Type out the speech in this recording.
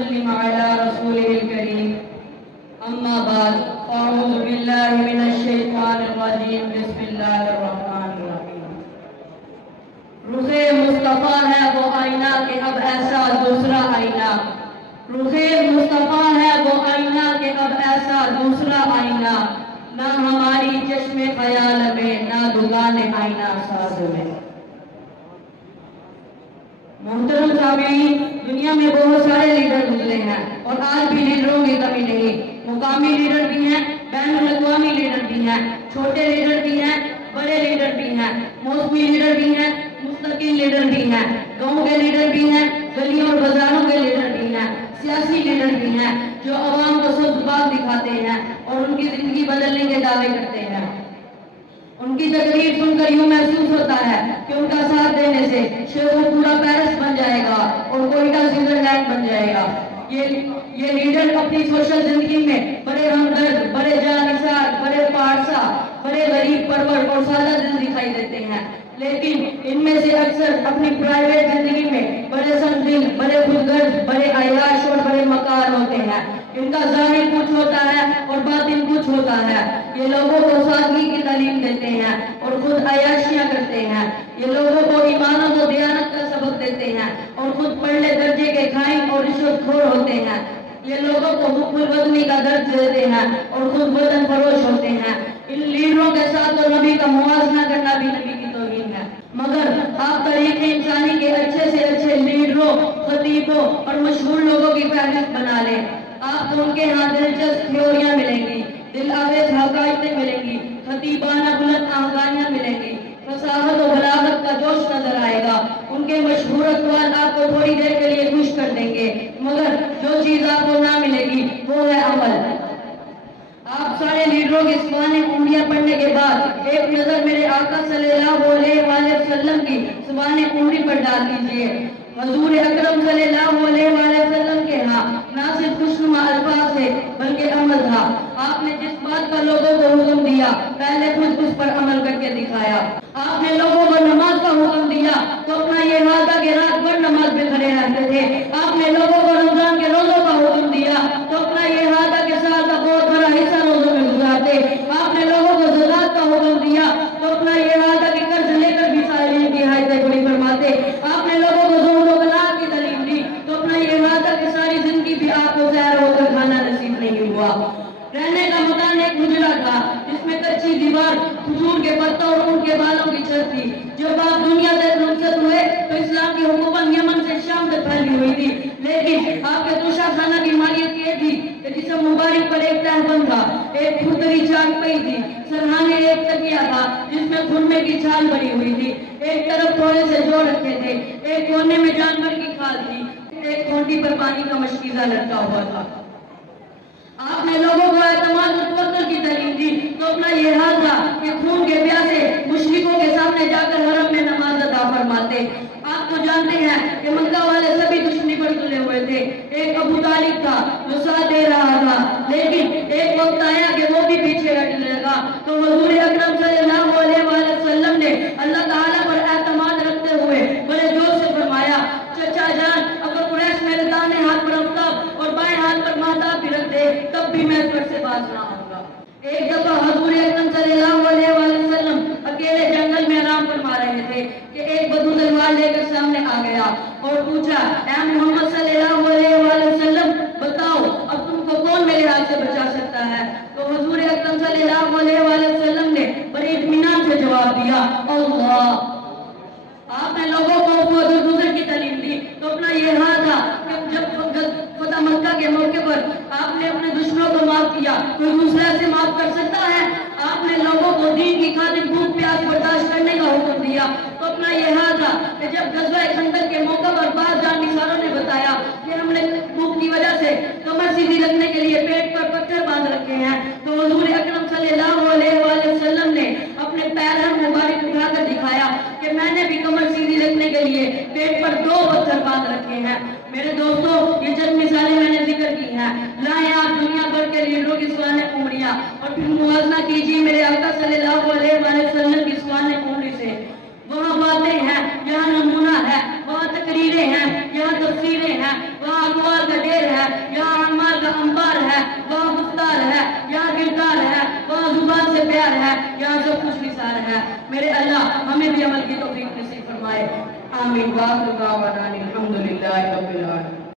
وسلم على رسوله الكريم أما بعد أعوذ بالله من الشيطان الرجيم بسم الله الرحمن الرحيم رخ مصطفیٰ ہے وہ آئینہ کہ اب ایسا دوسرا آئینہ رخ مصطفیٰ ہے وہ آئینہ کہ اب ایسا دوسرا آئینہ نہ ہماری چشم خیال میں نہ دکان آئینہ ساز میں۔ محترم سامعین، دنیا میں بہت سارے لیڈر گزرے ہیں اور آج بھی لیڈروں کی کمی نہیں۔ مقامی لیڈر بھی ہیں، بین الاقوامی لیڈر بھی ہیں، چھوٹے لیڈر بھی ہیں، بڑے لیڈر بھی ہیں، موسمی لیڈر بھی ہیں، مستقل لیڈر بھی ہیں، گاؤں کے لیڈر بھی ہیں، گلیوں اور بازاروں کے لیڈر بھی ہیں، سیاسی لیڈر بھی ہیں جو عوام کو سبز باغ دکھاتے ہیں اور ان کی زندگی بدلنے کے دعوے کرتے ہیں۔ ان کی تقریر سن کر یوں محسوس ہوتا ہے کہ ان کا ساتھ دینے سے شہر پورا پیرس بن جائے گا اور کوئٹہ سوئٹزرلینڈ بن جائے گا۔ یہ لیڈر اپنی سوشل زندگی میں بڑے ہمدرد، بڑے جانثار، بڑے پارسا، بڑے غریب پرور اور سادہ دل دکھائی دیتے ہیں، لیکن ان میں سے اکثر اپنی پرائیویٹ زندگی میں بڑے سنگدل، بڑے خودغرض، بڑے عیاش اور بڑے مکار ہوتے ہیں۔ ان کا ظاہر کچھ ہوتا ہے اور باطن کچھ ہوتا ہے۔ یہ لوگوں کو سادگی کی تعلیم دیتے ہیں اور خود عیاشیاں کرتے ہیں۔ یہ لوگوں کو ایمانت و دیانت کا سبق دیتے ہیں اور خود پڑھلے درجے کے کھائن اور رشوت خور ہوتے ہیں۔ یہ لوگوں کو حب الوطنی کا درد دیتے ہیں اور خود وطن فروش ہوتے ہیں۔ ان لیڈروں کے ساتھ تو نبی کا موازنہ کرنا بھی نبی کی توہین ہے۔ مگر آپ تاریخ انسانی کے اچھے سے اچھے لیڈروں، خطیبوں اور مشہور لوگوں کی فہرست بنا لیں، آپ کو ان کے ہاں دلچسپ تھیوریاں ملیں گی، دل آویز حقائقیں ملیں گی، خطیبانہ بلند آہنگیاں ملیں گی، فصاحت و بلاغت کا جوش نظر آئے گا۔ ان کے مشہور اقوال آپ کو تھوڑی دیر کے لیے خوش کر دیں گے، مگر جو چیز آپ کو نہ ملے گی وہ ہے عمل۔ آپ سارے لیڈروں کی زبانیں انگلیاں پڑھنے کے بعد ایک نظر میرے آقا صلی اللہ علیہ وآلہ وسلم کی زبانیں انگلی پر ڈال دیجئے۔ حضور اکرم صلی اللہ علیہ وآلہ وسلم کے ہاں نہ صرف خوشنما الفاظ تھے بلکہ عمل تھا۔ آپ نے جس بات کا لوگوں کو حکم دیا پہلے خود اس پر عمل کر کے دکھایا۔ آپ نے لوگوں کو نماز کا حکم دیا تو اپنا یہ حال تھا کہ رات بھر نماز پہ کھڑے رہتے تھے۔ آپ نے لوگوں کو رمضان کے روزوں کا حکم دیا تو اپنا یہ حال تھا کہ سال کا بہت بڑا حصہ روزوں میں گزارتے۔ آپ نے لوگوں کو زکات کا حکم دیا تو اپنا یہ حال تھا کہ قرض لے کر بھی سائلین کی حاجتیں پوری فرماتے۔ آپ نے لوگوں کو زہد و بلاغت کی تعلیم دی تو اپنا یہ حال تھا کہ ساری زندگی بھی آپ کو سیر ہو کر کھانا نصیب نہیں ہوا۔ رہنے کا مکان ایک حجرہ تھا جس میں کچی دیوار، کھجور کے پتوں اور اونٹ کے بالوں کی چھت تھی۔ جب آپ دنیا سے رخصت ہوئے تو اسلام کی حکومت یمن سے شام تک پھیلی ہوئی تھی، لیکن آپ کے توشہ خانہ کی مالیت یہ تھی کہ جسم مبارک پر ایک تہبند تھا، ایک کھردری چارپائی تھی، سرہانے ایک تکیہ تھا جس میں خرمے کی چھال بنی ہوئی تھی، ایک طرف تھوڑے سے جو رکھے تھے، ایک کونے میں جانور کی کھال تھی، ایک کھونٹی پر پانی کا مشکیزہ لٹکا ہوا تھا۔ آپ نے لوگوں کو اعتماد و توکل کی تعلیم دی تو اپنا یہ حال تھا کہ خون کے پیاسے مشرکوں کے سامنے جا کر حرم میں نماز ادا فرماتے۔ آپ تو جانتے ہیں کہ مکہ والے سبھی دشمنی پر تلے ہوئے تھے۔ ایک ابو طالب تھا جو ساتھ دے رہا تھا، لیکن ایک وقت آیا کہ وہ بھی پیچھے ہٹنے لگا تو حضور اکرم صلی اللہ علیہ وآلہ وسلم نے اللہ تعالیٰ پر اعتماد رکھتے ہوئے بڑے جوش سے فرمایا، چچا جان اگر قریش میرے دائیں ہاتھ پر آفتاب اور بائیں ہاتھ پر مہتاب بھی رکھ دے تب بھی میں پھر سے باز نہ آؤں گا۔ ایک دفعہ حضور اکرم صلی اللہ علیہ وآلہ وسلم اکیلے جنگل میں آرام فرما رہے تھے کہ ایک بدو تلوار لے کر سامنے آ گیا اور پوچھا، اے محمد صلی اللہ علیہ وآلہ وسلم بتاؤ اب تم کو کون میرے ہاتھ سے بچا سکتا ہے؟ تو حضور اکرم صلی اللہ علیہ وآلہ وسلم نے بڑے اطمینان سے جواب دیا، اللہ۔ آپ نے لوگوں کو گزر کی تعلیم دی تو اپنا یہ حال تھا کہ جب فتح مکہ کے موقع پر آپ نے اپنے دشمنوں کو معاف کیا، کوئی دوسرے سے معاف کر سکتا ہے؟ آپ نے لوگوں کو دین کی خاطر بھوک پیاس برداشت کرنے کا حکم دیا تو اپنا یہ حال تھا کہ جب غزوہ خندق کے موقع پر بعض جانثاروں نے بتایا کہ ہم نے بھوک کی وجہ سے کمر سیدھی رکھنے کے لیے پیٹ پر پتھر باندھ رکھے ہیں، تو حضور اکرم صلی اللہ علیہ وآلہ وسلم نے اپنے پیرہن مبارک اٹھا کر دکھایا کہ میں نے بھی کمر سیدھی رکھنے کے لیے پیٹ پر 2 پتھر باندھ رکھے ہیں۔ میرے دوستو، یہ چند مثالیں میں نے ذکر کی ہیں، لائیں آپ دنیا بھر کے لیڈروں کی سوانح انگلیاں اور پھر موازنہ کیجیے میرے آقا صلی اللہ علیہ وآلہ وسلم کی سوانح انگلی سے۔ وہاں باتیں ہیں، یہاں نمونہ ہے، وہاں تقریریں ہیں، یہاں تفسیریں ہیں، وہاں اقوال کا ڈھیر ہے، تیار ہے, یہاں سب کچھ نثار ہے. میرے اللہ ہمیں بھی عمل کی توفیق نصیب فرمائے. آمین. وآخر دعوانا الحمدللہ رب العالمین.